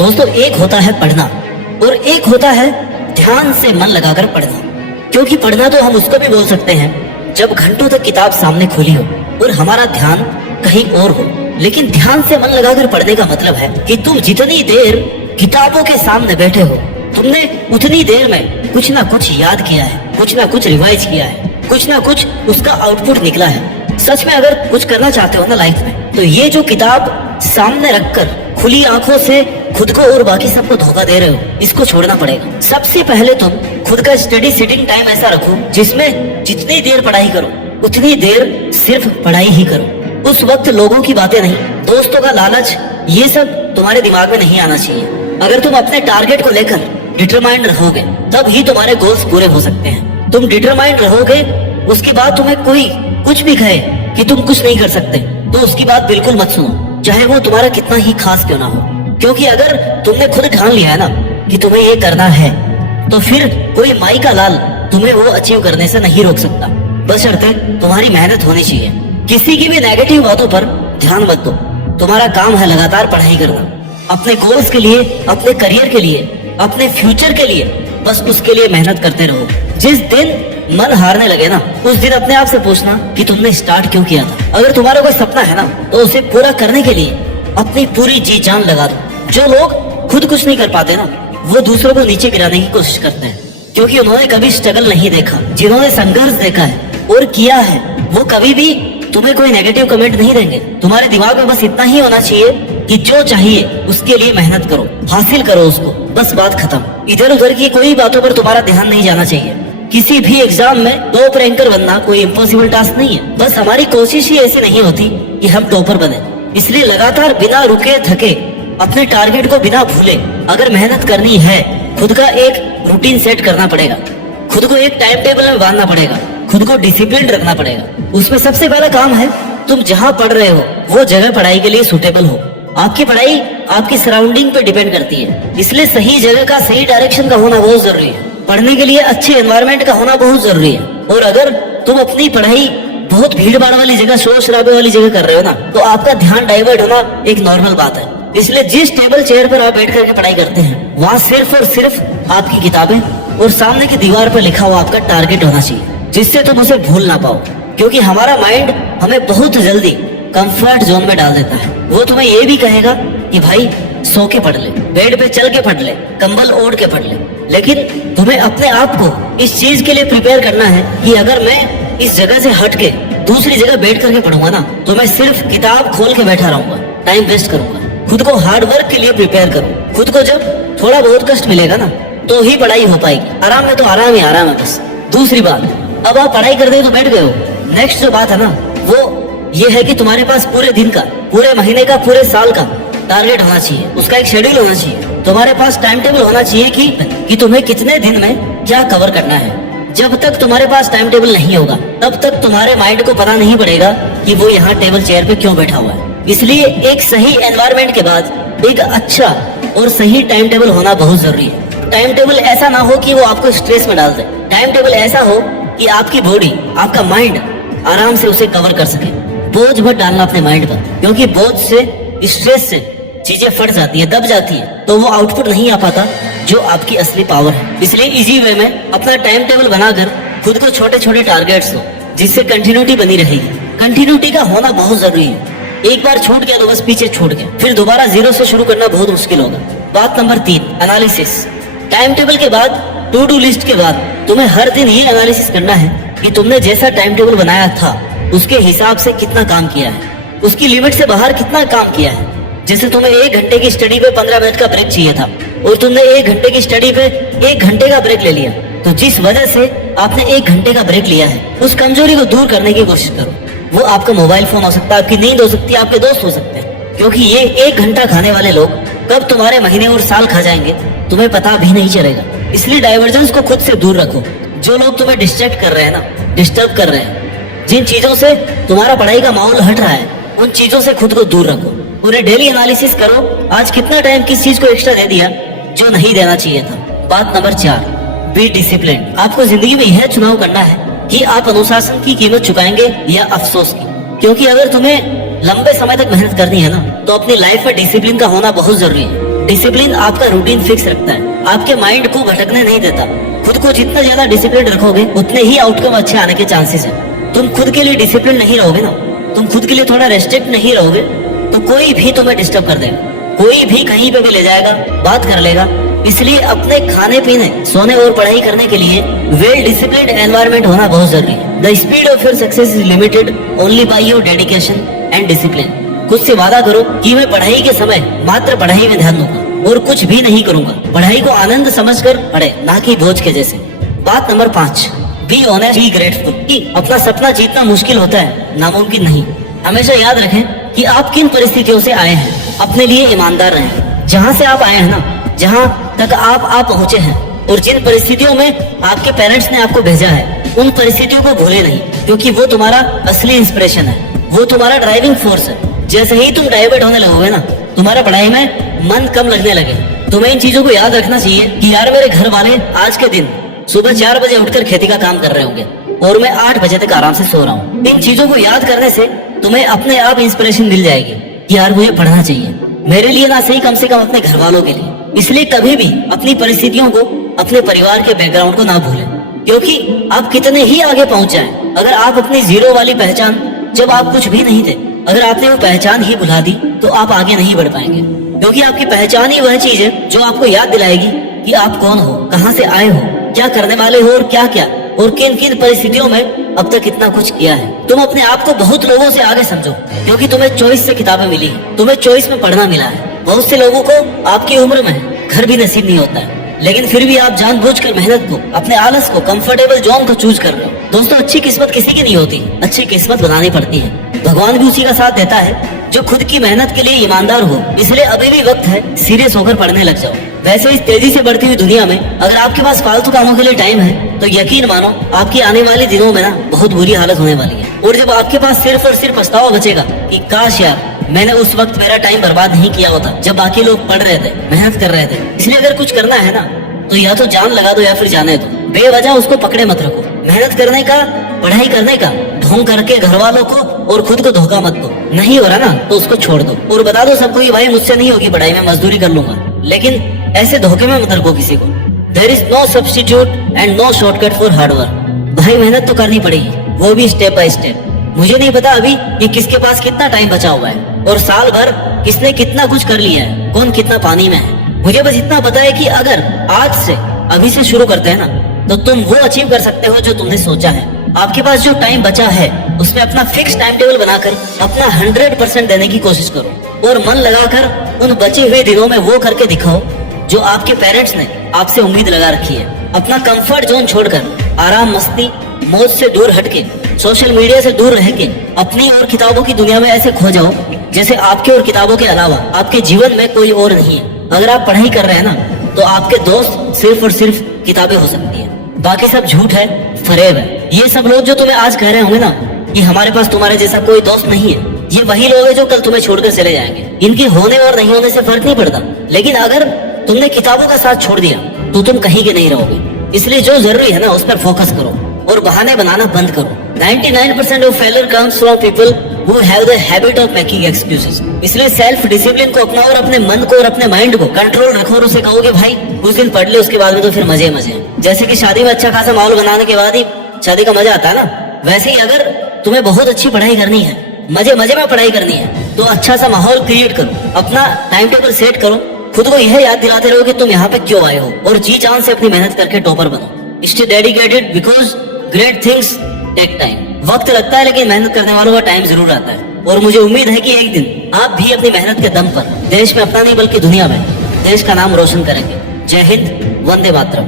दोस्तों, एक होता है पढ़ना और एक होता है ध्यान से मन लगाकर पढ़ना। क्योंकि पढ़ना तो हम उसको भी बोल सकते हैं जब घंटों तक किताब सामने खुली हो और हमारा ध्यान कहीं और हो। लेकिन ध्यान से मन लगाकर पढ़ने का मतलब है कि तुम जितनी देर किताबों के सामने बैठे हो, तुमने उतनी देर में कुछ ना कुछ याद किया है, कुछ ना कुछ रिवाइज किया है, कुछ ना कुछ उसका आउटपुट निकला है। सच में अगर कुछ करना चाहते हो ना लाइफ में, तो ये जो किताब सामने रखकर खुली आंखों से खुद को और बाकी सबको धोखा दे रहे हो, इसको छोड़ना पड़ेगा। सबसे पहले तुम खुद का स्टडी सिटिंग टाइम ऐसा रखो जिसमें जितनी देर पढ़ाई करो उतनी देर सिर्फ पढ़ाई ही करो। उस वक्त लोगों की बातें नहीं, दोस्तों का लालच, ये सब तुम्हारे दिमाग में नहीं आना चाहिए। अगर तुम अपने टारगेट को लेकर डिटरमाइंड रहोगे तब ही तुम्हारे गोल्स पूरे हो सकते हैं। तुम डिटरमाइंड रहोगे, उसके बाद तुम्हें कोई कुछ भी कहे कि तुम कुछ नहीं कर सकते, तो उसकी बात बिल्कुल मत सुनो, चाहे वो तुम्हारा कितना ही खास क्यों ना हो। क्योंकि अगर तुमने खुद ठान लिया है ना कि तुम्हें ये करना है, तो फिर कोई माई का लाल तुम्हें वो अचीव करने से नहीं रोक सकता, बशर्ते तुम्हारी मेहनत होनी चाहिए। किसी की भी नेगेटिव बातों पर ध्यान मत दो। तुम्हारा काम है लगातार पढ़ाई करना, अपने गोल्स के लिए, अपने करियर के लिए, अपने फ्यूचर के लिए, बस उसके लिए मेहनत करते रहो। जिस दिन मन हारने लगे ना, उस दिन अपने आप से पूछना कि तुमने स्टार्ट क्यों किया था। अगर तुम्हारा कोई सपना है ना, तो उसे पूरा करने के लिए अपनी पूरी जी जान लगा दो। जो लोग खुद कुछ नहीं कर पाते ना, वो दूसरों को नीचे गिराने की कोशिश करते हैं, क्योंकि उन्होंने कभी स्ट्रगल नहीं देखा। जिन्होंने संघर्ष देखा है और किया है, वो कभी भी तुम्हें कोई नेगेटिव कमेंट नहीं देंगे। तुम्हारे दिमाग में बस इतना ही होना चाहिए कि जो चाहिए उसके लिए मेहनत करो, हासिल करो उसको, बस बात खत्म। इधर उधर की कोई बातों पर तुम्हारा ध्यान नहीं जाना चाहिए। किसी भी एग्जाम में टॉप रैंकर बनना कोई इम्पॉसिबल टास्क नहीं है, बस हमारी कोशिश ही ऐसी नहीं होती कि हम टॉपर बने। इसलिए लगातार बिना रुके थके अपने टारगेट को बिना भूले अगर मेहनत करनी है, खुद का एक रूटीन सेट करना पड़ेगा, खुद को एक टाइम टेबल में बांधना पड़ेगा, खुद को डिसिप्लिन रखना पड़ेगा। उसमें सबसे पहला काम है, तुम जहाँ पढ़ रहे हो वो जगह पढ़ाई के लिए सूटेबल हो। आपकी पढ़ाई आपकी सराउंडिंग पे डिपेंड करती है, इसलिए सही जगह का, सही डायरेक्शन का होना बहुत जरूरी है। पढ़ने के लिए अच्छे एनवायरनमेंट का होना बहुत जरूरी है। और अगर तुम अपनी पढ़ाई बहुत भीड़ भाड़ वाली जगह, शोर शराबे वाली जगह कर रहे हो ना, तो आपका ध्यान डाइवर्ट होना एक नॉर्मल बात है। इसलिए जिस टेबल चेयर पर आप बैठ करके पढ़ाई करते हैं, वहाँ सिर्फ और सिर्फ आपकी किताबें और सामने की दीवार पर लिखा हुआ आपका टारगेट होना चाहिए, जिससे तुम उसे भूल ना पाओ। क्योंकि हमारा माइंड हमें बहुत जल्दी कंफर्ट जोन में डाल देता है। वो तुम्हें ये भी कहेगा कि भाई सो के पढ़ ले, बेड पे चल के पढ़ ले, कंबल ओढ़ के पढ़ ले। लेकिन तुम्हें अपने आप को इस चीज के लिए प्रिपेयर करना है कि अगर मैं इस जगह से हट के दूसरी जगह बैठ करके पढ़ूंगा ना, तो मैं सिर्फ किताब खोल के बैठा रहूंगा, टाइम वेस्ट करूंगा। खुद को हार्ड वर्क के लिए प्रिपेयर करो। खुद को जब थोड़ा बहुत कष्ट मिलेगा ना, तो ही पढ़ाई हो पाएगी। आराम में तो आराम ही आराम है बस। दूसरी बात, अब आप पढ़ाई करते हो तो बैठ गए हो, नेक्स्ट जो बात है ना, वो ये है कि तुम्हारे पास पूरे दिन का, पूरे महीने का, पूरे साल का टारगेट होना चाहिए, उसका एक शेड्यूल होना चाहिए। तुम्हारे पास टाइम टेबल होना चाहिए कि तुम्हें कितने दिन में क्या कवर करना है। जब तक तुम्हारे पास टाइम टेबल नहीं होगा, तब तक तुम्हारे माइंड को पता नहीं पड़ेगा कि वो यहाँ टेबल चेयर पे क्यों बैठा हुआ है। इसलिए एक सही एनवायरनमेंट के बाद एक अच्छा और सही टाइम टेबल होना बहुत जरूरी है। टाइम टेबल ऐसा ना हो कि वो आपको स्ट्रेस में डाल दे। टाइम टेबल ऐसा हो कि आपकी बॉडी, आपका माइंड आराम से उसे कवर कर सके। बोझ मत डालना अपने माइंड पर, क्योंकि बोझ से, स्ट्रेस से चीजें फट जाती है, दब जाती है, तो वो आउटपुट नहीं आ पाता जो आपकी असली पावर है। इसलिए इजी वे में अपना टाइम टेबल बनाकर खुद को छोटे छोटे टारगेट्स दो, जिससे कंटिन्यूटी बनी रहेगी। कंटिन्यूटी का होना बहुत जरूरी है। एक बार छूट गया तो बस पीछे छूट गया, फिर दोबारा जीरो से शुरू करना बहुत मुश्किल होगा। बात नंबर 3, एनालिसिस। टाइम टेबल के बाद, टू डू लिस्ट के बाद तुम्हें हर दिन ये एनालिसिस करना है कि तुमने जैसा टाइम टेबल बनाया था उसके हिसाब से कितना काम किया है, उसकी लिमिट से बाहर कितना काम किया है। जैसे तुम्हें 1 घंटे की स्टडी पे 15 मिनट का ब्रेक चाहिए था और तुमने 1 घंटे की स्टडी पे 1 घंटे का ब्रेक ले लिया, तो जिस वजह से आपने 1 घंटे का ब्रेक लिया है, उस कमजोरी को दूर करने की कोशिश करो। वो आपका मोबाइल फोन हो सकता है, आपकी नींद हो सकती है, आपके दोस्त हो सकते हैं। क्योंकि ये 1 घंटा खाने वाले लोग कब तुम्हारे महीने और साल खा जाएंगे तुम्हें पता भी नहीं चलेगा। इसलिए डाइवर्जेंस को खुद से दूर रखो। जो लोग तुम्हें डिस्ट्रैक्ट कर रहे हैं ना, डिस्टर्ब कर रहे हैं, जिन चीजों से तुम्हारा पढ़ाई का माहौल हट रहा है, उन चीजों से खुद को दूर रखो। पूरे डेली एनालिसिस करो, आज कितना टाइम किस चीज को एक्स्ट्रा दे दिया जो नहीं देना चाहिए था। बात नंबर 4, बी डिसिप्लिन। आपको जिंदगी में यह चुनाव करना है कि आप अनुशासन की कीमत चुकाएंगे या अफसोस की। क्योंकि अगर तुम्हें लंबे समय तक मेहनत करनी है ना, तो अपनी लाइफ में डिसिप्लिन का होना बहुत जरूरी है। डिसिप्लिन आपका रूटीन फिक्स रखता है, आपके माइंड को भटकने नहीं देता। खुद को जितना ज्यादा डिसिप्लिन रखोगे उतने ही आउटकम अच्छे आने के चांसेस है। तुम खुद के लिए डिसिप्लिन नहीं रहोगे ना, तुम खुद के लिए थोड़ा रेस्ट्रिक्ट नहीं रहोगे, तो कोई भी तुम्हें डिस्टर्ब कर देगा, कोई भी कहीं पे भी ले जाएगा, बात कर लेगा। इसलिए अपने खाने पीने, सोने और पढ़ाई करने के लिए वेल डिसिप्लिन्ड एनवायरनमेंट होना बहुत जरूरी है। The speed of your success is limited only by your dedication and discipline. खुद से वादा करो कि मैं पढ़ाई के समय मात्र पढ़ाई में ध्यान दूंगा और कुछ भी नहीं करूंगा। पढ़ाई को आनंद समझकर पढ़े, ना कि बोझ के जैसे। बात number 5, be honest, be grateful. अपना सपना जीतना मुश्किल होता है, नामुमकिन नहीं। हमेशा याद रखें कि आप किन परिस्थितियों से आए हैं। अपने लिए ईमानदार रहें। जहाँ से आप आए हैं ना, जहाँ तक आप पहुँचे हैं और जिन परिस्थितियों में आपके पेरेंट्स ने आपको भेजा है, उन परिस्थितियों को भूले नहीं, क्योंकि वो तुम्हारा असली इंस्पिरेशन है, वो तुम्हारा ड्राइविंग फोर्स है। जैसे ही तुम डाइवर्ट होने लगोगे ना, तुम्हारा पढ़ाई में मन कम लगने लगे। तुम्हें इन चीजों को याद रखना चाहिए कि यार मेरे घर वाले आज के दिन सुबह 4 बजे उठकर खेती का काम कर रहे होंगे और मैं 8 बजे तक आराम से सो रहा हूँ। इन चीजों को याद करने से तुम्हें अपने आप इंस्पिरेशन मिल जाएगी कि यार मुझे पढ़ना चाहिए, मेरे लिए ना सही कम से कम अपने घर वालों के लिए। इसलिए कभी भी अपनी परिस्थितियों को, अपने परिवार के बैकग्राउंड को ना भूलें, क्योंकि आप कितने ही आगे पहुंच जाएं, अगर आप अपनी जीरो वाली पहचान, जब आप कुछ भी नहीं थे, अगर आपने वो पहचान ही भुला दी तो आप आगे नहीं बढ़ पाएंगे। क्योंकि आपकी पहचान ही वह चीज है जो आपको याद दिलाएगी कि आप कौन हो, कहाँ से आए हो, क्या करने वाले हो और क्या क्या और किन किन परिस्थितियों में अब तक कितना कुछ किया है। तुम अपने आप को बहुत लोगों से आगे समझो, क्योंकि तुम्हें चॉइस से किताबें मिली है, तुम्हें चॉइस में पढ़ना मिला है। बहुत से लोगों को आपकी उम्र में घर भी नसीब नहीं होता है, लेकिन फिर भी आप जानबूझकर मेहनत को, अपने आलस को, कंफर्टेबल जोन को चूज कर रहे हो। दोस्तों, अच्छी किस्मत किसी की नहीं होती, अच्छी किस्मत बनानी पड़ती है। भगवान भी उसी का साथ देता है जो खुद की मेहनत के लिए ईमानदार हो। इसलिए अभी भी वक्त है, सीरियस होकर पढ़ने लग जाओ। वैसे इस तेजी से बढ़ती हुई दुनिया में अगर आपके पास फालतू कामों के लिए टाइम है, तो यकीन मानो आपकी आने वाले दिनों में ना बहुत बुरी हालत होने वाली है। और जब आपके पास सिर्फ और सिर्फ पछतावा बचेगा कि काश यार मैंने उस वक्त मेरा टाइम बर्बाद नहीं किया होता, जब बाकी लोग पढ़ रहे थे, मेहनत कर रहे थे। इसलिए अगर कुछ करना है ना, तो या तो जान लगा दो या फिर जाने दो। बेवजह उसको पकड़े मत रखो। मेहनत करने का, पढ़ाई करने का ढोंग करके घर वालों को और खुद को धोखा मत दो। नहीं हो रहा ना तो उसको छोड़ दो और बता दो सबको कि भाई मुझसे नहीं होगी पढ़ाई, में मजदूरी कर लूंगा। लेकिन ऐसे धोखे में मत रखो किसी को। There is no substitute and no shortcut for hard work. भाई मेहनत तो करनी पड़ेगी, वो भी स्टेप बाय स्टेप। मुझे नहीं पता अभी कि किसके पास कितना टाइम बचा हुआ है और साल भर किसने कितना कुछ कर लिया है, कौन कितना पानी में है। मुझे बस इतना पता है कि अगर आज से, अभी से शुरू करते हैं ना, तो तुम वो अचीव कर सकते हो जो तुमने सोचा है। आपके पास जो टाइम बचा है उसमें अपना फिक्स टाइम टेबल बनाकर अपना 100% देने की कोशिश करो और मन लगाकर उन बचे हुए दिनों में वो करके दिखाओ जो आपके पेरेंट्स ने आपसे उम्मीद लगा रखी है। अपना कंफर्ट जोन छोड़कर आराम, मस्ती, मौज से दूर हटके, सोशल मीडिया से दूर रह के अपनी और किताबों की दुनिया में ऐसे खो जाओ जैसे आपके और किताबों के अलावा आपके जीवन में कोई और नहीं है। अगर आप पढ़ाई कर रहे हैं ना, तो आपके दोस्त सिर्फ और सिर्फ किताबें हो सकती है, बाकी सब झूठ है, फरेब है। ये सब लोग जो तुम्हें आज कह रहे होंगे ना कि हमारे पास तुम्हारे जैसा कोई दोस्त नहीं है, ये वही लोग हैं जो कल तुम्हें छोड़कर चले जाएंगे। इनके होने और नहीं होने से फर्क नहीं पड़ता, लेकिन अगर तुमने किताबों का साथ छोड़ दिया तो तुम कहीं के नहीं रहोगे। इसलिए जो जरूरी है ना, उस पर फोकस करो और बहाने बनाना बंद करो। 99% of failure comes from people who have the habit of making excuses। इसलिए सेल्फ डिसिप्लिन को अपनाओ और अपने मन को और अपने माइंड को कंट्रोल रखो और उसे कहो कि भाई कुछ दिन पढ़ ले, उसके बाद में तो फिर मजे मजे। जैसे कि शादी में अच्छा खासा माहौल बनाने के बाद ही शादी का मजा आता है ना, वैसे ही अगर तुम्हें बहुत अच्छी पढ़ाई करनी है, मजे मजे में पढ़ाई करनी है, तो अच्छा सा माहौल क्रिएट करो, अपना टाइम टेबल सेट करो, खुद को यह याद दिलाते रहो कि तुम यहाँ पे क्यों आए हो और जी जान से अपनी मेहनत करके टॉपर बनो। Stay dedicated because great things take time. वक्त लगता है लेकिन मेहनत करने वालों का टाइम जरूर आता है। और मुझे उम्मीद है कि एक दिन आप भी अपनी मेहनत के दम पर देश में अपना नहीं बल्कि दुनिया में देश का नाम रोशन करेंगे। जय हिंद, वंदे मातरम।